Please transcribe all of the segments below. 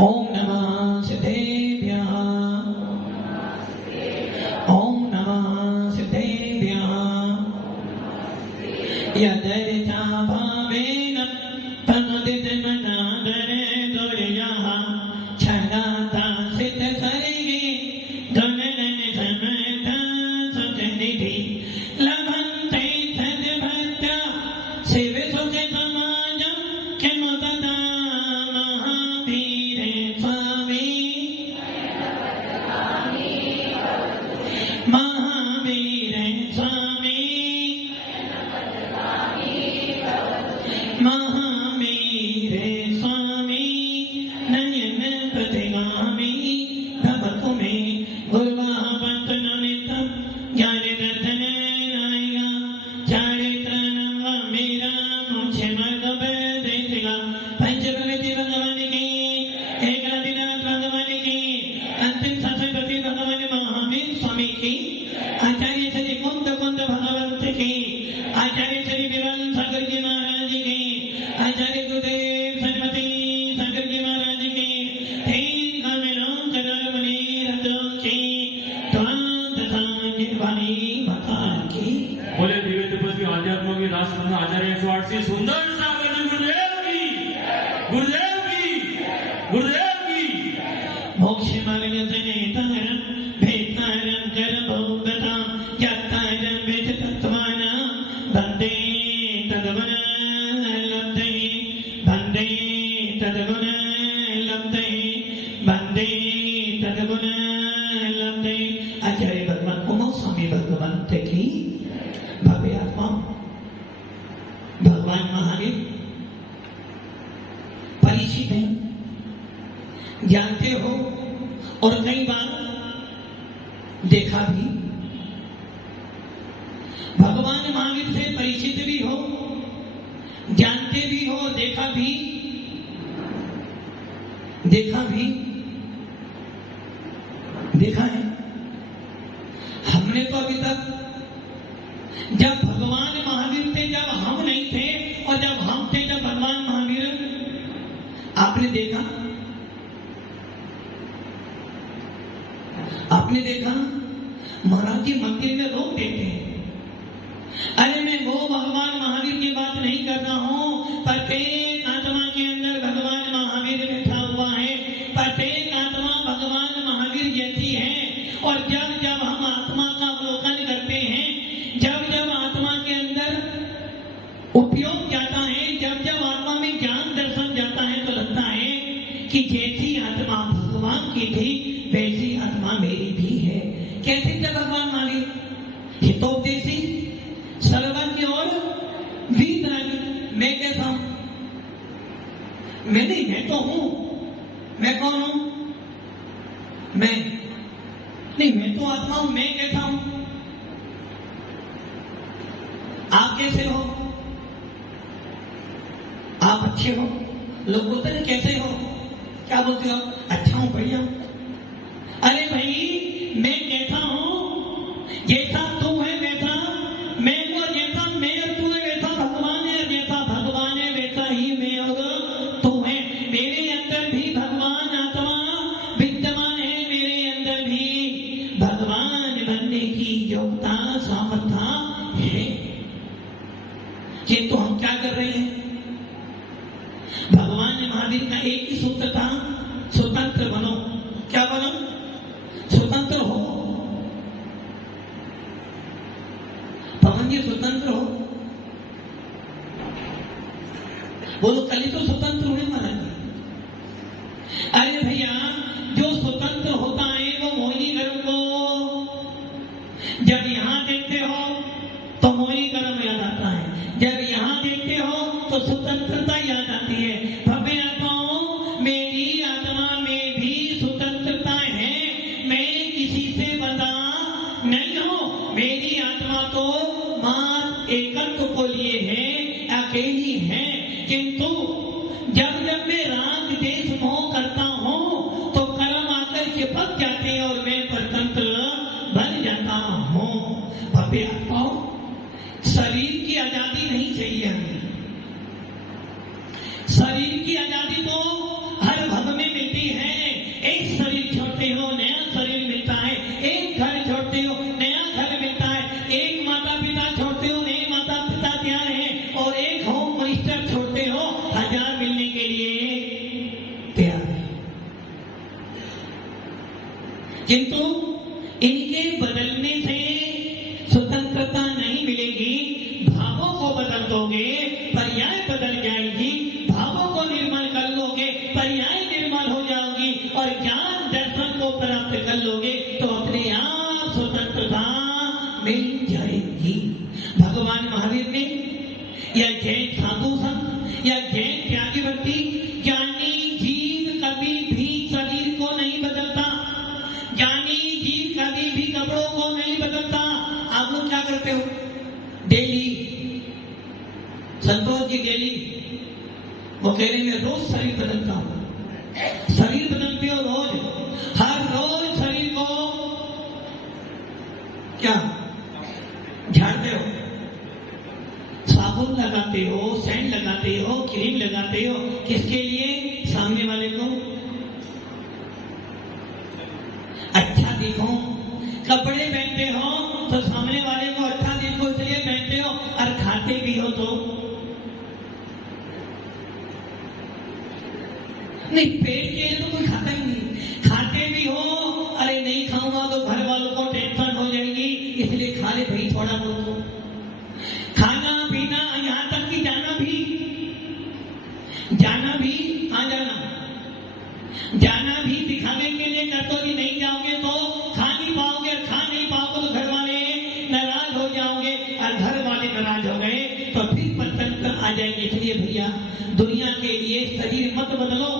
ओम नमः सिद्धेभ्यः। ओम नमः सिद्धेभ्यः। यदर्चा भावेन तनुदितमनादरे दुर्यः क्षणाता सिद्धसर्गे गणनन समता सुखनिधि लभन्ते सद्भक्ता शिवसुखसमाजं किमुतता महावीरे स्वामी। महावीरे स्वामी। महावीरे स्वामी नयन प्रतिगामी भवतु मे गुरुवाह पंचनमितं ज्ञानरत्न नायिका चारित्रनव मेरा मुझे मर्गपदेशिका पंचप्रकृति भगवान की एकनाथ भगवान की अंतिम सतपति भगवान महावीर स्वामी की आचार्य श्री कुंद भगवंत की आचार्य श्री विरल सागर जी महाराज की आचार्य गुरुदेव सरस्वती सागर जी महाराज की तीन कामिलों चरमणि रतों की वाणी भगवान की। बोले दिव्य तपस्वी आध्यात्म की राष्ट्र आचार्य 108 सुंदर सागर गुरुदेव की गुरुदेव की गुरुदेव की। मोक्ष मार्ग जनेतारं भेतारं करभोगतां यत्तारं वेदतत्त्वानां वन्दे तद्गुणलब्धये वन्दे तद्गुणलब्धये वन्दे तद्गुणलब्धये। आचार्य भगवान उमा स्वामी भगवंत की भव्य आत्मा भगवान महावीर परिचित हैं, जानते हो और कई बार देखा भी। भगवान महावीर से परिचित भी हो, जानते भी हो, देखा भी देखा है। हमने तो अभी तक जब भगवान महावीर थे, जब हम नहीं थे, और जब हम थे जब भगवान महावीर, आपने देखा महाराज जी मंदिर में रोक देते हैं। अरे मैं वो भगवान महावीर की बात नहीं कर रहा हूं। प्रत्येक आत्मा के अंदर भगवान महावीर बैठा हुआ है। प्रत्येक आत्मा भगवान महावीर जैसी है। और जब जब हम आत्मा का अवलोकन करते हैं, जब जब आत्मा के अंदर उपयोग जाता है, जब जब आत्मा में ज्ञान दर्शन जाता है, तो लगता है कि जैसी आत्मा भगवान की थी वैसी आत्मा मेरी भी है। कैसे थे भगवान महावीर? हितोपदेशी, सर्वज्ञ और वीतरागी। मैं कैसा हूं? मैं नहीं, मैं तो हूं। मैं कौन हूं? मैं नहीं, मैं तो आत्मा हूं। मैं कैसा हूं? आप कैसे हो? आप अच्छे हो? लोग बोलते हैं कैसे हो? क्या बोलते हो? अच्छा हूं, बढ़िया हूं। अरे भाई, मैं कैसा हूं? जैसा तू है वैसा मैं हूं, और जैसा मैं और तू है वैसा भगवान है, और जैसा भगवान है वैसा ही मैं और तू है। मेरे अंदर भी भगवान आत्मा विद्यमान है। मेरे अंदर भी भगवान बनने की योग्यता सामर्थ्य है। किंतु हम क्या कर रहे हैं? भगवान महावीर का एक ही सूत्र था, स्वतंत्र बनो। क्या बनो? स्वतंत्र हो। पवन जी स्वतंत्र हो। बोलो कल तो स्वतंत्र हुए महाराज जी। अरे भैया, जो स्वतंत्र होता है वो मोहिनी गर्भ को जब यहां देखते हो तो मोहिनी गर्भ याद आता है, जब यहां देखते हो तो स्वतंत्रता याद आती है। भव्य आत्माओं, मेरी आत्मा में भी स्वतंत्रता है। मैं किसी से बंधा नहीं हूं। मेरी आत्मा तो मात्र एकत्व को लिए है, अकेली है। किंतु जब जब मैं राग देश मोह करता हूं तो कर्म आकर के फंस जाते हैं और मैं स्वतंत्र बन जाता हूं। भव्य आत्माओं, शरीर की आजादी नहीं चाहिए हमें। शरीर की आजादी तो हर भव में मिलती है। किंतु इनके बदलने से स्वतंत्रता नहीं मिलेगी। भावों को बदल दोगे, पर्याय बदल जाएगी। भावों को निर्मल कर लोगे, पर्याय निर्मल हो जाओगी। और ज्ञान दर्शन को प्राप्त कर लोगे तो अपने आप स्वतंत्रता मिल जाएगी। भगवान महावीर ने या जैन साधु संत या जैन त्यागी व्यक्ति, ज्ञानी जीव कभी भी शरीर को नहीं बदलता, ज्ञानी जीव कभी भी कपड़ों को नहीं बदलता। आप लोग क्या करते हो? डेली संतोष जी डेली वो कह रहे हैं रोज शरीर बदलता हूं। शरीर बदलते हो रोज, हर रोज शरीर को क्या झाड़ते हो, साबुन लगाते हो, सेंट लगाते हो, क्रीम लगाते हो। किसके लिए? सामने वाले को अच्छा दिखो। कपड़े पहनते हो तो सामने वाले को अच्छा दिखो इसलिए पहनते हो, और खाते भी हो तो नहीं, पेट के लिए तो कोई खाता ही नहीं। खाते भी हो, अरे नहीं खाऊंगा तो घर वालों को टेंशन हो जाएगी इसलिए खा ले भाई थोड़ा बहुत। खाना पीना यहां तक कि जाना भी जाना भी दिखाने के लिए कर दो कि नहीं जाओगे तो खा नहीं पाओगे, खा नहीं पाओगे तो घर वाले नाराज हो जाओगे, और घर वाले नाराज हो गए तो फिर परतंत्र आ जाएंगे। इसलिए भैया दुनिया के लिए शरीर मत बदलो,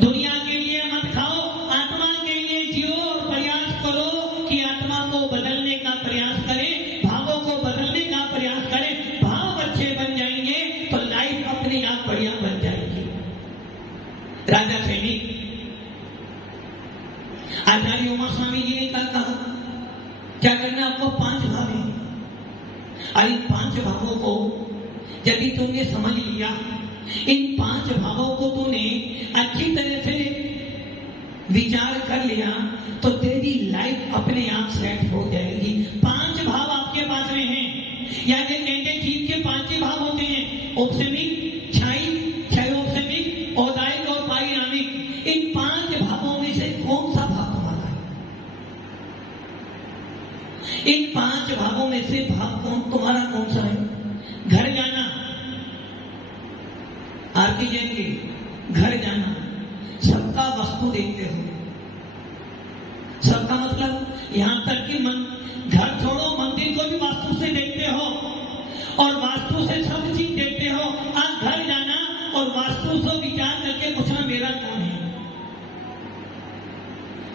दुनिया के लिए मत खाओ, आत्मा के लिए जियो और प्रयास करो कि आत्मा को बदलने का प्रयास करें, भावों को बदलने का प्रयास करें। भाव अच्छे बन जाएंगे तो लाइफ अपने आप बढ़िया बन जाएगी। राजा सैनिक आचार्य उमा स्वामी जी ने कहा क्या करना आपको? 5 भाव हैं, और इन 5 भावों को यदि तुमने समझ लिया, इन 5 भावों को तूने अच्छी तरह से विचार कर लिया तो तेरी लाइफ अपने आप सेट हो जाएगी। 5 भाव आपके पास में हैं, या ये कहते जीव के 5 ही भाव होते हैं, औपसेमिक, क्षायी, क्षयोपसेमिक, औदायिक और पारिणामिक। इन 5 भावों में से कौन सा भाव तुम्हारा है? इन 5 भावों में से भाव तुम्हारा कौन सा है? घर जाना, आरती जैन के घर जाना, सबका वस्तु देखते हो, सबका मतलब यहां तक कि घर छोड़ो मंदिर को भी वास्तु से देखते हो, और वास्तु से सब चीज देखते हो। आज घर जाना और वास्तु से विचार करके पूछना मेरा कौन है?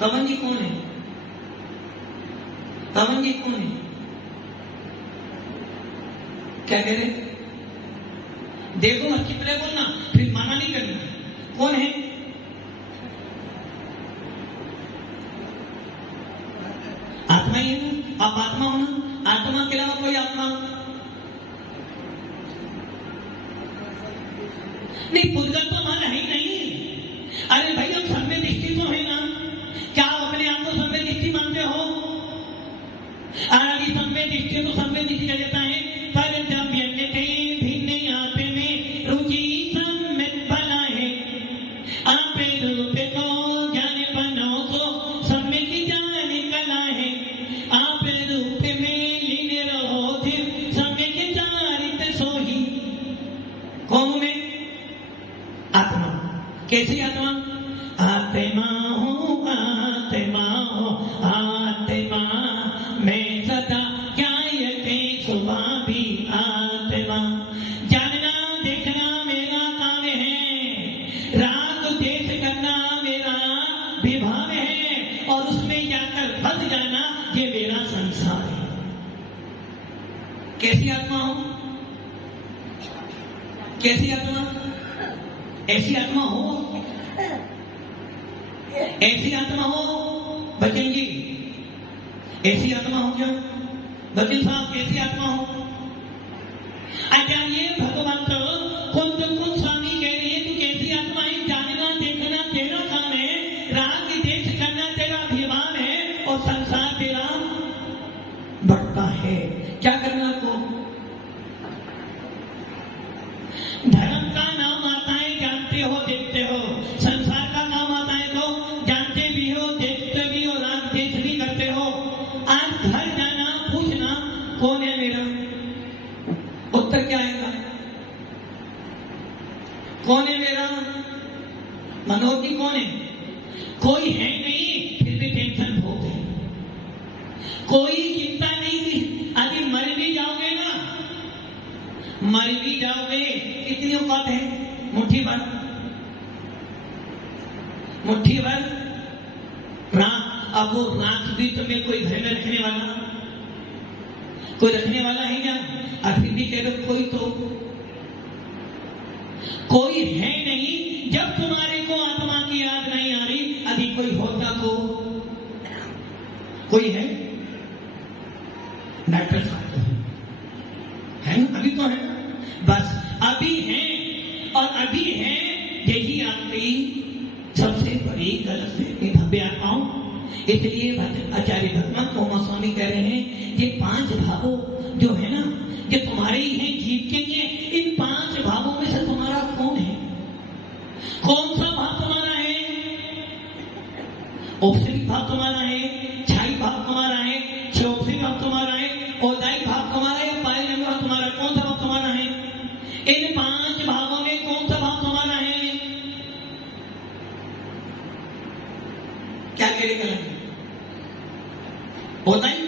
कमन जी कौन है? कमन जी कौन है? क्या कह रहे? देखो अच्छी तरह बोलना, फिर माना नहीं करना। कौन है? आत्मा ही है ना। आप आत्मा हो ना, आत्मा के अलावा कोई आत्मा नहीं। पुद्गल तो हमारा है ही नहीं। अरे भाई हम सम्य दृष्टि तो है ना, क्या आप अपने आप को सम्य दृष्टि मानते हो? अरे सम्य दृष्टि तो सम्य दृष्टि कह देता है, पर जब भिन्न आपे में रुचि सम्यक भला है, आपे रूप को जाने बनो सो सम्यक जाने कला है, आपे रूप में लीने रहो फिर सम्यक चारित सोही। कौन में? आत्मा। कैसी आत्मा? आत्मा हूँ, आत्मा हूँ, आत्मा मैं सदा क्या यके सुबह भी आत्मा। जानना देखना मेरा काम है, राग देश करना मेरा विभाव है, और उसमें जाकर फंस जाना ये मेरा संसार है। कैसी आत्मा हो? कैसी आत्मा? ऐसी आत्मा हो, ऐसी आत्मा हो बचन जी, ऐसी आत्मा हो क्या? बचन साहब कैसी आत्मा हो? आचार्य भगवंत खुद स्वामी कह रही है तू कैसी आत्मा है? जानना देखना तेरा काम है, राग देश करना तेरा अभिमान है, और संसार तेरा बढ़ता है। क्या करना आपको? धर्म का नाम आता है जानते हो देखते हो, संसार का नाम आता है तो जानते भी हो देखते भी हो, राग देश मनोहर जी कौन है? कोई है नहीं, फिर भी टेंशन बहुत है। कोई चिंता नहीं की, अभी मर भी जाओगे ना, मर भी जाओगे, कितनी औकात है? मुट्ठी भर, मुट्ठी भर राख। अब वो राख भी तुम्हें कोई घर में रखने वाला, कोई रखने वाला है क्या? और फिर भी कह दो कोई तो कोई है नहीं। जब तुम्हारे को आत्मा की याद नहीं आ रही, अभी कोई होता को कोई है? डॉक्टर साहब है ना, अभी तो है ना, बस अभी है। और अभी है, यही आपकी सबसे बड़ी गलत है भव्य आत्माओं। इसलिए आचार्य भगवान कोमा स्वामी कह रहे हैं, ये 5 भावों जो है ना, ये तुम्हारे ही हैं, जीव के लिए। इन 5 भावों में से तुम्हारा कौन है? कौन सा भाव तुम्हारा है? औपचारिक भाव तुम्हारा है, छाई भाव तुम्हारा है, क्षौपचारिक भाव तुम्हारा है, औदायिक भाव तुम्हारा है, पारिणामिक भाव तुम्हारा? कौन सा भाव तुम्हारा है? इन 5 भावों में कौन सा भाव तुम्हारा है? क्या कह रहे हैं? औदायिक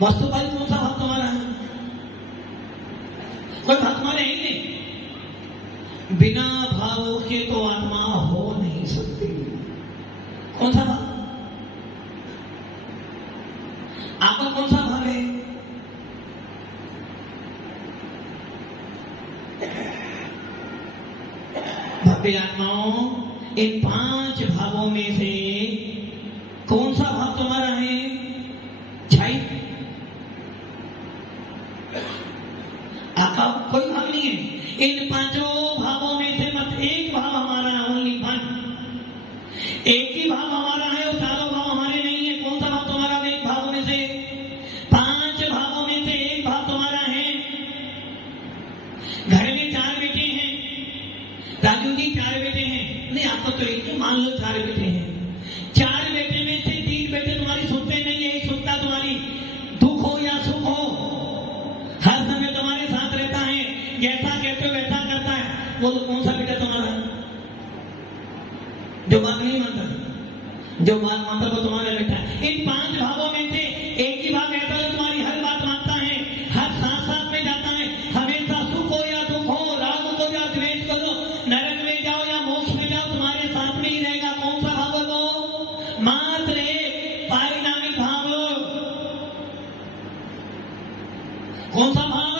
वस्तुपाल कौन सा भाव तुम्हारा है? कोई भाव तुम्हारे है ही नहीं। बिना भावों के तो आत्मा हो नहीं सकती। कौन सा भाव? आपका कौन सा भाव है? भव्य आत्माओं, इन 5 भावों में से कौन सा भाव तुम्हारा है? छाई? आपका कोई भाव नहीं है। इन 5 भावों में से मत एक भाव हमारा, ओनली वन, एक ही भाव हमारा है, और चारों भाव हमारे नहीं है। कौन सा भाव तुम्हारा? एक भावों में से, 5 भावों में से एक भाव तुम्हारा है। घर में 4 बेटे हैं, राजू जी 4 बेटे हैं, नहीं आपको तो एक ही मान लो, 4 बेटे हैं। 4 बेटे में से 3 बेटे तुम्हारी सुनते नहीं है, एक सुनता तुम्हारी, दुख हो या सुख हो हर समय तुम्हारे साथ रहता है, जैसा कहते हो वैसा करता है। वो तो कौन सा बेटा तुम्हारा है? जो बात नहीं मानता, जो बात मानता वो तुम्हारा बेटा है। इन 5 भावों में से एक ही भाग ऐसा है, तुम्हारी हर बात मानता है, हर साथ साथ में जाता है, हमेशा सुख हो या दुख हो, राग करो या द्वेष करो, नरक में जाओ या मोक्ष में जाओ, तुम्हारे साथ में ही रहेगा। कौन सा भाव है वो? मात्र पारिणामिक भाव। कौन सा भाव?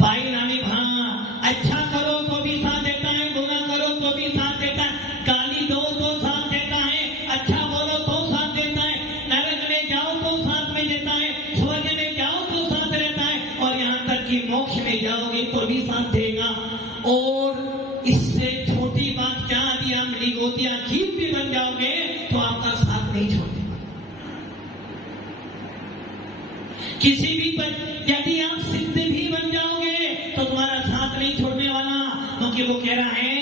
पारिणामिक भाव। अच्छा करो तो भी साथ देता है, बुरा करो तो भी साथ देता है, गाली दो तो साथ देता है, अच्छा बोलो तो साथ देता है, नरक में जाओ तो साथ में देता है, स्वर्ग में जाओ तो साथ रहता है, और यहाँ तक कि मोक्ष में जाओगे तो भी साथ देगा। और इससे छोटी बात क्या? यदि हम निगोतिया जीव भी बन जाओगे तो आपका साथ नहीं छोड़ेगा। किसी भी पर यदि आप सिद्ध भी बन जाओगे तो तुम्हारा साथ नहीं छोड़ने वाला, क्योंकि वो कह रहा है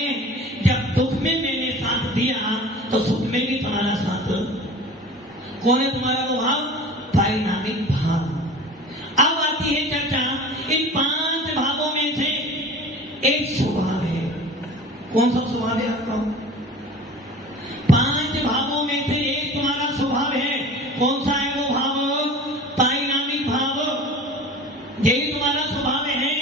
जब दुख में मैंने साथ दिया तो सुख में भी तुम्हारा साथ। कौन है तुम्हारा वो भाव? पारिणामिक भाव। अब आती है चर्चा, इन 5 भावों में से एक स्वभाव है। कौन सा स्वभाव है आपका? 5 भावों में से एक तुम्हारा स्वभाव है। कौन सा है वो भाव? पारिणामिक भाव। यही तुम्हारा स्वभाव है।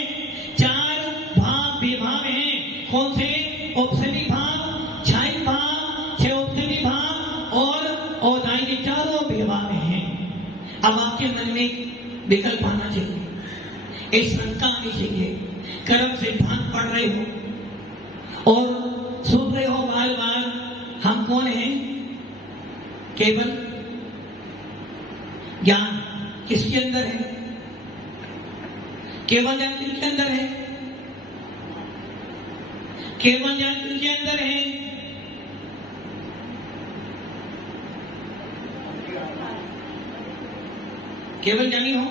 4 भाव विभाव हैं। कौन से? औपचारिक भाव, छाई भाव, क्षौपचारिक भाव और औदायिक, चारों विभाव हैं। अब आपके मन में विकल्प आना चाहिए, एक शंका आनी चाहिए। कर्म सिद्धांत पढ़ रहे हो और सुन रहे हो बार बार, हम कौन हैं? केवल ज्ञान किसके अंदर है? केवल ज्ञान किसके अंदर है? केवल ज्ञान किसके अंदर है? केवल ज्ञानी हो,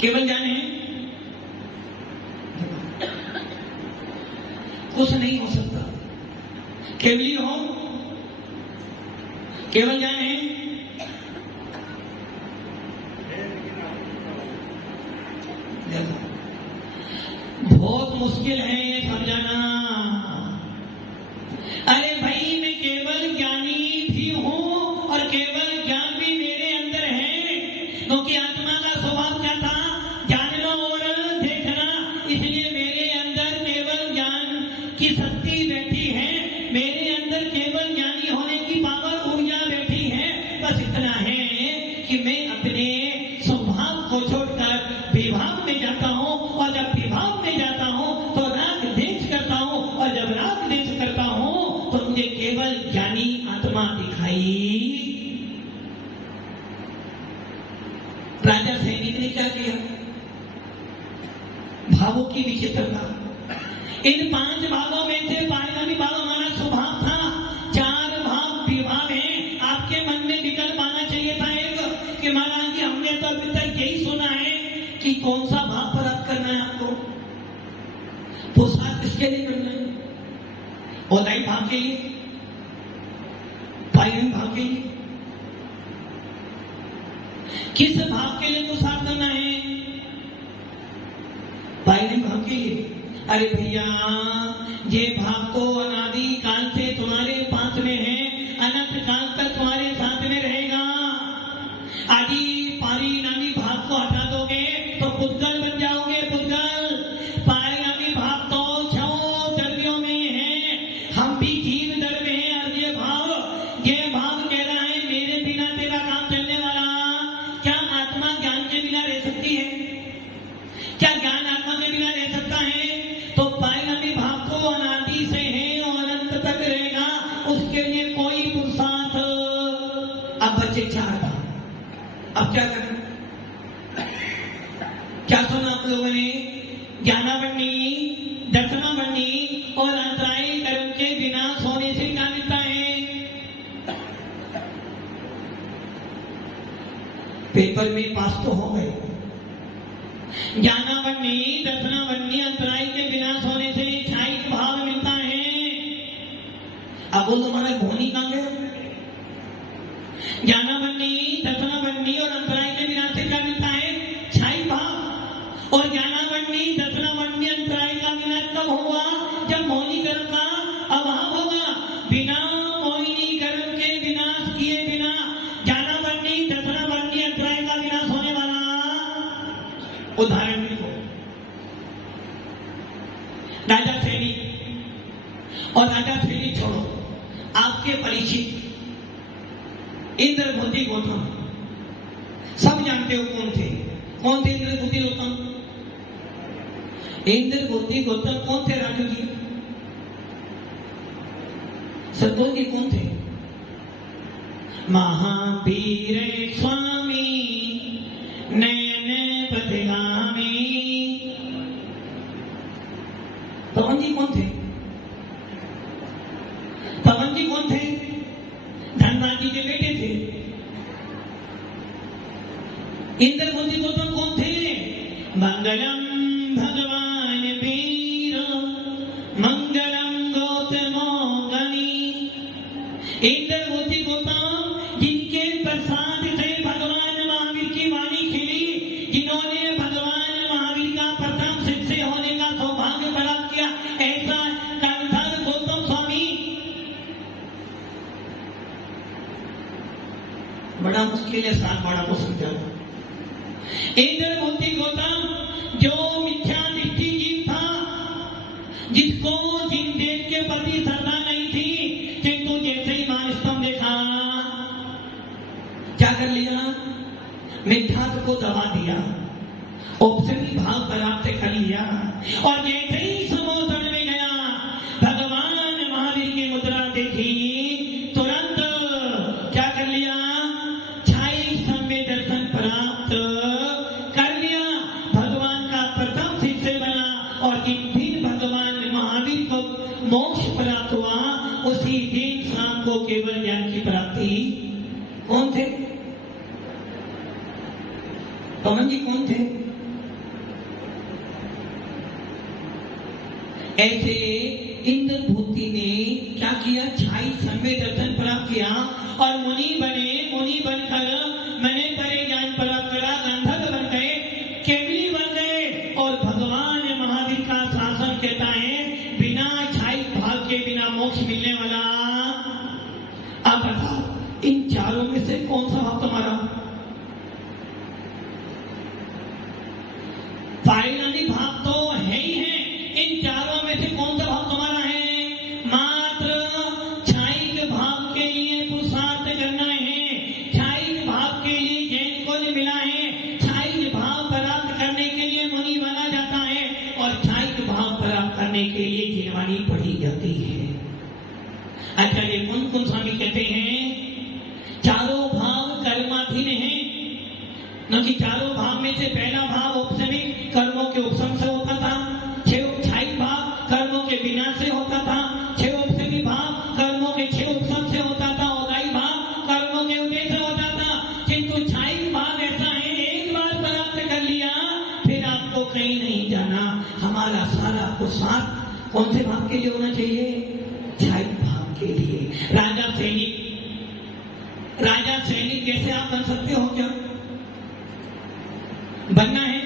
केवल ज्ञान है, कुछ नहीं हो सकता। केवली हो, केवल ज्ञान है, बहुत मुश्किल है ये समझाना। की शक्ति बैठी है, मेरे अंदर केवल ज्ञानी होने की पावर ऊर्जा बैठी है। बस इतना है कि मैं अपने स्वभाव को छोड़कर विभाव में जाता हूँ, और जब विभाव में जाता हूँ तो राग देश करता हूँ, और जब राग देश करता हूँ तो मुझे केवल ज्ञानी आत्मा दिखाई। राजा सैनिक ने क्या किया? भावों की विचित्रता। इन 5 भावों में से पायदानी भाव हमारा स्वभाव था। 4 भाव विभाव है। आपके मन में विकल्प आना चाहिए था एक कि महाराज जी हमने तो अभी तक यही सुना है कि कौन सा भाव प्राप्त करना है आपको, पोशाक किसके लिए करना है, ओदाई भाव के लिए, पायन भाव के लिए, किस भाव के लिए पोशाक करना है? पायन भाव के लिए। अरे भैया, ये भाव तो अनादि काल से तुम्हारे पास में है, अनंत काल तक तुम्हारे साथ में रहेगा। आदि पारिणामी भाव को हटा दोगे तो पुद्गल बन जाओगे। पुद्गल पारिणामी भाव तो 6 द्रव्यों में है, हम भी जीव द्रव्य है। और ये भाव कह रहा है मेरे बिना तेरा काम चलने वाला। क्या आत्मा ज्ञान के बिना रह सकती है? क्या ज्ञान आत्मा के बिना रह सकता है? तो पारिणामी भाव तो अनादि से है और अनंत तक रहेगा, उसके लिए कोई पुरुषार्थ। अब बच्चे 4 भाव, अब क्या करें? क्या सुना आप लोगों ने? ज्ञानावरणी, दर्शनावरणी और अंतरायी कर्म के विनाश होने से क्या मिलता है? पेपर में पास तो हो गए। ज्ञानावरणी, दर्शनावरणी, अंतरायी के विनाश होने से क्षायिक भाव मिलता है। अब बोलो हमारा भोनी कहां गया? ज्ञानावरणी, दर्शनावरणी और अंतरायी के विनाश से क्या मिलता है? क्षायिक भाव। और ज्ञानावरणी, दर्शनावरणी, अंतरायी का विनाश कब होगा? जब मोहिनी कर्म का अभाव होगा। बिना मोहिनी कर्म के विनाश किए बिना ज्ञानावरणी, दर्शनावरणी, अंतरायी का विनाश होने वाला। उदाहरण देखो, राजा सैनिक और राजा सैनिक छोड़ो, आपके परिचित इंद्रभूति गौतम सब जानते हो कौन थे? कौन थे इंद्रभूति गौतम? इंद्रभूति गौतम कौन थे राजू जी? सदगुरु जी कौन थे? महावीर स्वामी नैन पथिगामी। पवन जी कौन थे? पवन जी कौन थे? धनराज जी के बेटे थे। इंद्रभूति गौतम कौन थे? मंगलम भगवान वीर मंगलम गौतमो गणी। इंद्रभूति गौतम जिनके प्रसाद से भगवान महावीर की वाणी खिली, जिन्होंने भगवान महावीर का प्रथम शिष्य होने का सौभाग्य प्राप्त किया, ऐसा कंधर गौतम स्वामी। बड़ा मुश्किल है साथ बड़ा को समझाना। इंद्रभूति गौतम जो मिथ्या दृष्टि जीव था, जिसको जिन देव के प्रति श्रद्धा नहीं थी, किंतु जैसे ही महास्तम देखा क्या कर लिया? मिथ्यात्व को दबा दिया, औपचारिक भाव प्राप्त कर लिया। और जैसे ही समोधन में गया, भगवान महावीर की मुद्रा देखी, तुरंत क्या कर लिया? छाई सम्य दर्शन प्राप्त कर लिया, भगवान का प्रथम शिष्य बना। और जिस दिन भगवान महावीर को मोक्ष प्राप्त हुआ, उसी दिन शाम को केवल ज्ञान की प्राप्ति। कौन थे? पवन जी कौन थे? ऐसे इंद्रभूति ने क्या किया? छाई सम्य दर्शन प्राप्त किया और मुनि बने। मुनि बनकर मैंने परे ज्ञान प्राप्त करा, गंधर्व बन गए, केवली बन गए। और भगवान महावीर का शासन कहता है बिना छाई भाव के बिना मोक्ष मिलने वाला। अब बताओ इन चारों में से कौन सा भाव तुम्हारा? पारिणामी भाव तो है ही है, इन चारों में से कौन सा भाव तुम्हारा है? पढ़ी जाती है। आचार्य कुंद स्वामी कहते हैं चारों भाव कर्माधीन हैं, न कि चारों भाव में से पहला भाव औपचारिक कर्मों के उपशम से होता था, 6 औपचारिक भाव कर्मों के विनाश से होता था, 6 औपचारिक भाव कर्मों के 6 उपशम से होता था, औदाई भाव कर्मों के उदय से होता था। किंतु छाई भाव ऐसा है, एक बार प्राप्त कर लिया फिर आपको कहीं नहीं जाना। हमारा सारा को साथ कौन से भाव के लिए होना चाहिए? छाई भाव के लिए। राजा सैनिक कैसे आप बन सकते हो? क्या बनना है?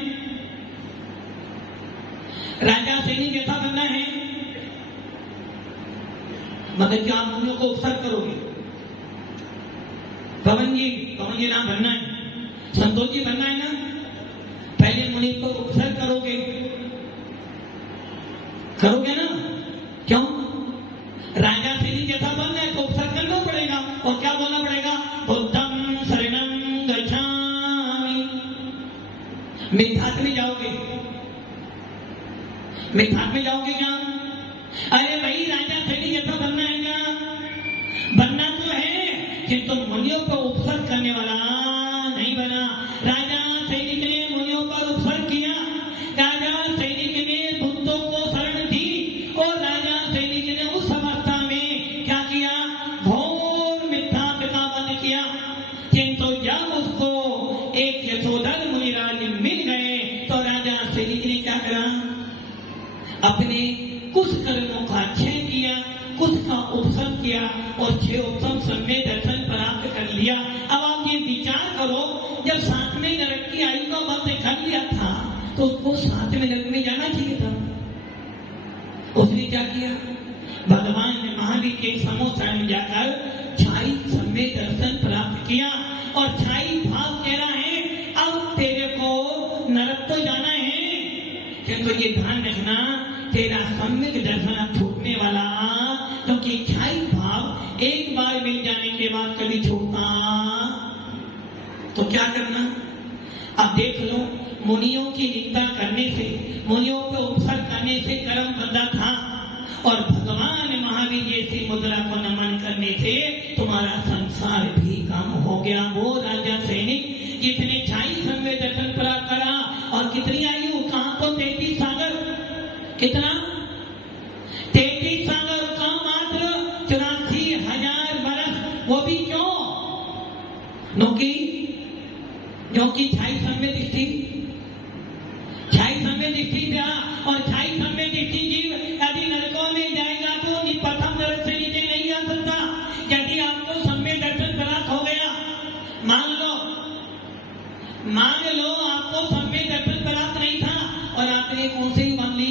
राजा सैनिक कैसा बनना है? मतलब क्या आप मुनियों को उपसर्ग करोगे? पवन जी नाम बनना है, संतोष जी बनना है ना? पहले मुनि को उपसर्ग करोगे ना? क्यों? राजा सैनिक जैसा बनना है तो उपसर्ग करना पड़ेगा। और क्या बोलना पड़ेगा? बुद्धं शरणं गच्छामि। मिथ्यात्व में जाओगे क्या? अरे भाई राजा सैनिक जैसा बनना है क्या? बनना तो है, किंतु मुनियों को उपसर्ग करने वाला नहीं बना। राजा सैनिक ने मुनियों पर उपसर्ग किया, राजा सैनिक ने बुद्धों को शरण दी, और राजा सैनिक ने उस अवस्था में क्या किया? घोर मिथ्यात्व का वध किया। किंतु जब उसको एक यशोधर मुनिराज मिल गए तो राजा सैनिक ने क्या करा? अपने कुछ कर्मों का क्षय किया, कुछ का उपशम किया, और 6 उपशम सम्यक दर्शन प्राप्त कर लिया। अब आप ये विचार करो, जब 7वें नरक की आयु का वध कर लिया था तो उसको 7वें नरक में जाना चाहिए था। उसने क्या किया? भगवान ने महावीर के समोसा में जाकर छाई सम्यक दर्शन प्राप्त किया, और छाई भाव कह रहा है अब तेरे को नरक तो जाना है, किंतु ये ध्यान रखना तेरा सम्यक दर्शन छूटने वाला, क्योंकि छाई भाव एक बार मिल जाने के बाद कभी छूटता। तो क्या करना? अब देख लो, मुनियों की निंदा करने से, मुनियों पे उपसर्ग करने से कर्म बंधा था, और भगवान महावीर जैसी मुद्रा को नमन करने से तुम्हारा संसार भी कम हो गया। वो राजा सैनिक जिसने छाई सम्यक दर्शन प्राप्त करा, और कितनी आयु? कहां तो 33 सागर। कितना? 33 सागर का मात्र 84,000 वर्ष। वो भी क्यों? क्योंकि छाई सम्यक दृष्टि था, और छाई सम्यक दृष्टि जीव यदि नरकों में जाएगा तो प्रथम नरक से नीचे नहीं आ सकता। यदि आपको सम्यक दर्शन प्राप्त हो गया, मान लो आपको सम्यक दर्शन प्राप्त नहीं था, और आपने कौन से ही बांध ली?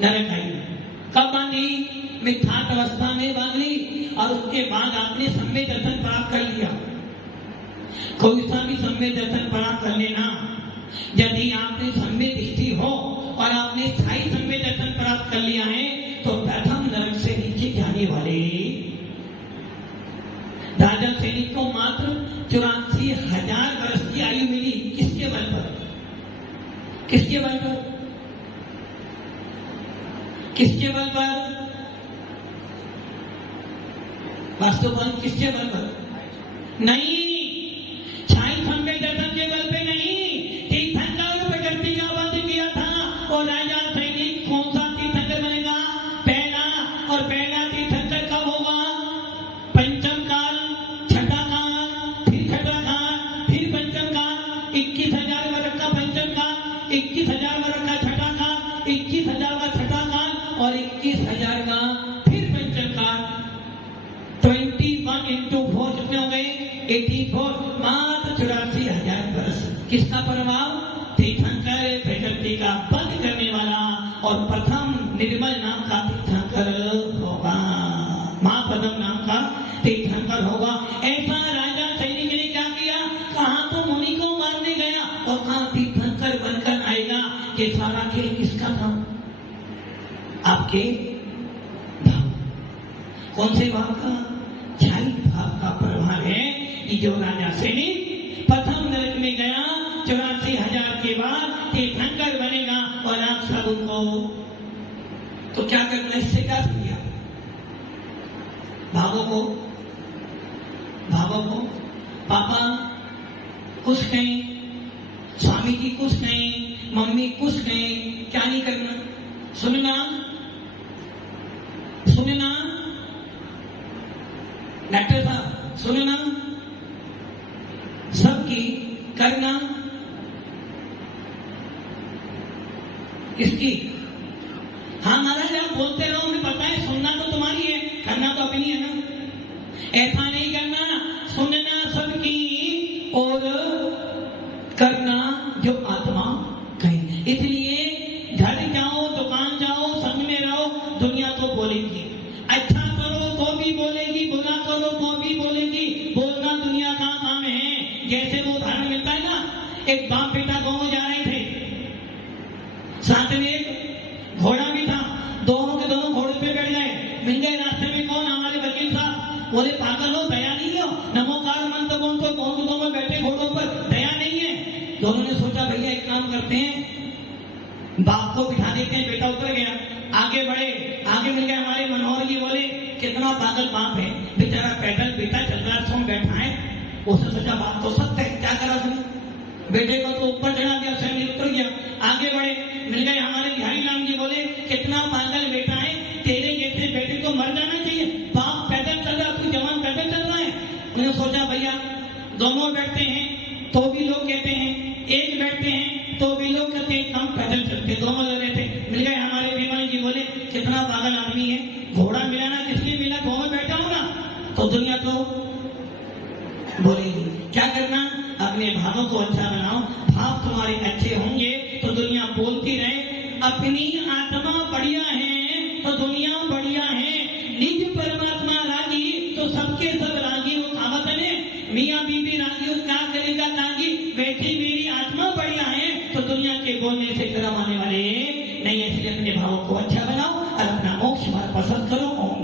नरक आई। कब बांधी? मिथ्यात्व अवस्था में बांध ली, और उसके बाद आपने सम्यक दर्शन प्राप्त कर लिया। कोई सा भी सम्यक दर्शन प्राप्त कर लेना, यदि आपने सम्यक दृष्टि हो और आपने स्थायी सम्यक दर्शन प्राप्त कर लिया है, तो प्रथम नरक से नीचे जाने वाले राजा सैनिक को मात्र 84,000 वर्ष की आयु मिली। किसके बल पर? किसके बल पर? किसके बल पर? वास्तव किसके बल पर? नहीं, छाई सम्यक दर्शन के बल पे नहीं। तीर्थंकर प्रकृति का वध किया था, और राजा सैनिक कौन सा तीर्थंकर बनेगा? पहला। और पहला तीर्थंकर कब होगा? पंचम काल, छठा काल, फिर छठा काल, फिर पंचम काल। 21,000 वर्ष का पंचम काल, 21,000 वर्ष का छठा काल, 21,000 का छठा काल, और 21,000 का फिर पंचम काल। 21 into 4 कितने हो गए? 84। मात्र 84,000 वर्ष। किसका प्रभाव? तीर्थंकर प्रकृति का वध करने वाला, और प्रथम निर्मल नाम का तीर्थंकर होगा, महापदम नाम का तीर्थंकर होगा। ऐसा राजा सैनिक ने क्या किया? कहां तो मुनि को मारने गया, और कहां तीर्थंकर बनकर आएगा। ये सारा खेल किसका था? आपके भाव। कौन से भाव का? छाई भाव का प्रभाव है कि जो राजा सैनिक प्रथम नरक में गया, 84,000 के बाद तीर्थंकर बनेगा, और आप सब उनको तो क्या करना? इससे भावों को पापा कुछ कहें, स्वामी जी कुछ कहें, मम्मी कुछ कहें, क्या नहीं करना, सुनना डॉक्टर साहब, सुनना, सबकी करना, इसकी हाँ महाराज आप बोलते रहो, हमें पता है, सुनना तो तुम्हारी है, करना तो अपनी है ना। ऐसा नहीं करना, सुनना सबकी और करना जो आत्मा कहे। इसलिए घर जाओ, दुकान जाओ, संग में रहो, दुनिया तो बोलेगी, अच्छा करो तो भी बोलेगी, बुरा करो तो भी बोलेगी। बोलना दुनिया का काम है। जैसे वो उदाहरण मिलता है ना, एक बाप बेटा गाँव जा रहे थे, साथ में एक घोड़ा भी था, दोनों के दोनों घोड़े पे बैठ गए। मिल गए रास्ते में कौन, हमारे वकील साहब। बोले पागल हो, दया नहीं हो, नमोकार मंत्र बोल तो कौन दोनों बैठे घोड़ों पर, दया नहीं है। दोनों ने सोचा भैया एक काम करते हैं, बाप को बिठा देते हैं। बेटा उतर गया, आगे बढ़े, आगे मिल गए हमारे मनोहर जी। बोले कितना पागल बाप है, बेचारा पैदल बेटा चल रहा है, बैठा है। उसने सोचा बाप तो सत्य है, क्या करा उसने, बेटे को तो ऊपर चढ़ा दिया, स्वयं उतर गया। आगे बढ़े, मिल गए हमारे बिहारी राम जी। बोले कितना पागल बेटा है, तेरे जैसे बेटे को मर जाना चाहिए, बाप पैदल चल रहा, तू जवान पैदल चल रहा है। उन्होंने सोचा भैया दोनों बैठते हैं तो भी लोग कहते हैं, एक बैठते हैं तो भी लोग कहते हैं, हम पैदल चलते, दोनों लग रहे थे। मिल गए हमारे बीमारी जी। बोले कितना पागल आदमी है, घोड़ा मिला ना किसलिए मिला, दोनों बैठा हो ना, तो दुनिया तो बोलेगी। क्या करना, अपने भावों को अच्छा बनाओ, भाव तुम्हारे अच्छे होंगे तो दुनिया बोलती रहे। अपनी आत्मा बढ़िया है तो दुनिया बढ़िया है। निज परमात्मा रागी तो सबके सब रागी। वो कहावत है, मियाँ बीबी रागी हो, क्या करेगा तागी, बैठी मेरी आत्मा बढ़िया है तो दुनिया के बोलने से शर्म आने वाले नहीं। इसलिए अपने भावों को अच्छा बनाओ और अपना मोक्ष मार्ग पसंद करो। ओम